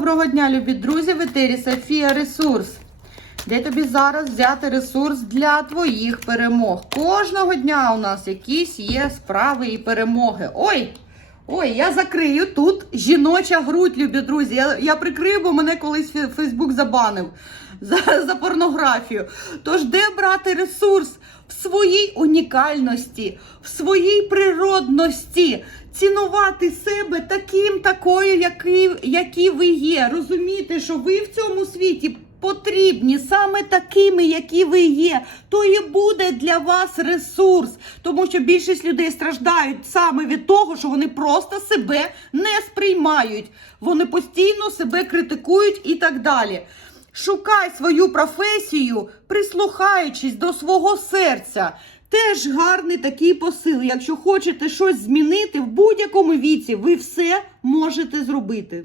Доброго дня, любі друзі! В етері Софія Ресурс. Де тобі зараз взяти ресурс для твоїх перемог? Кожного дня у нас якісь є справи і перемоги. Ой! Ой, я закрию тут жіноча грудь, любі друзі. Я, я прикрию, бо мене колись Фе- Фейсбук забанив за, за порнографію. Тож, де брати ресурс? Своїй унікальності, в своїй природності, цінувати себе таким, такою, який, які ви є. Розуміти, що ви в цьому світі потрібні саме такими, які ви є. То і буде для вас ресурс. Тому що більшість людей страждають саме від того, що вони просто себе не сприймають. Вони постійно себе критикують і так далі. Шукай свою професію, прислухаючись до свого серця. Теж гарний такий посил. Якщо хочете щось змінити в будь-якому віці, ви все можете зробити.